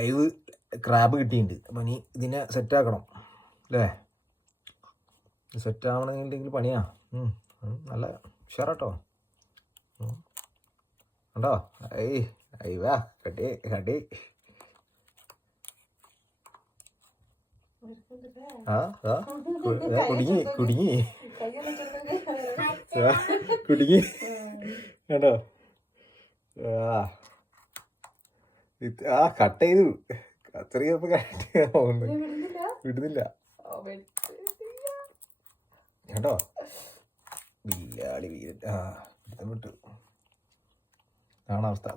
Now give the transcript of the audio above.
Live crab കിട്ടിയിട്ടുണ്ട്. അപ്പം ഇനി ഇതിനെ സെറ്റാക്കണം അല്ലേ? സെറ്റാവണമെന്നുണ്ടെങ്കിൽ പണിയാ. നല്ല ഉഷാറാട്ടോ. ഉണ്ടോ? വാ കട്ടി കട്ടി. കുടുങ്ങി കുടുങ്ങി കുടുങ്ങി കേട്ടോ. കട്ട് ചെയ്തു. അത്രയും കട്ട് വിടുന്നില്ല കേട്ടോ. ബില്ലാളി വീട് വിട്ടു കാണാവസ്ഥ.